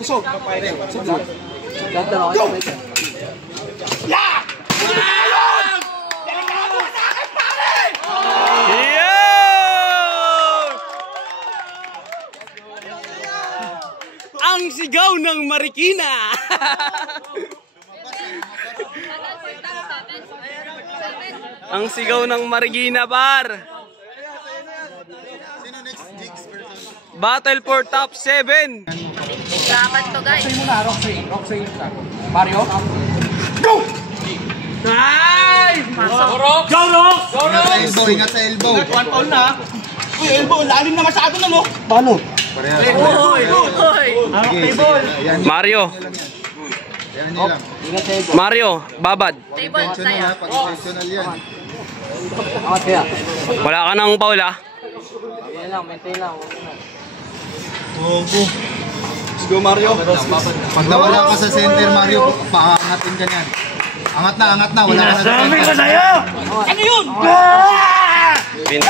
Usog. Go! Yeah! Ang sigaw ng Marikina! Ang sigaw ng Marikina, par! Battle for top 7! Salamat to, guys. Roxy muna, Roxy. Mario? Go! Nice! Go, Rox! Ingat sa elbow. One foul na. Uy, elbow, lalim na masyado na, no? Paano? Uy! Mario! Yan lang. Mario, babad. Table tayo. Pag-intentional yan. Wala ka ng foul, ah. Let's go, Mario. Pag nawala ka sa center, Mario, paangatin ka niyan. Angat na. Wala ka na sa center. Ano yun? Pin.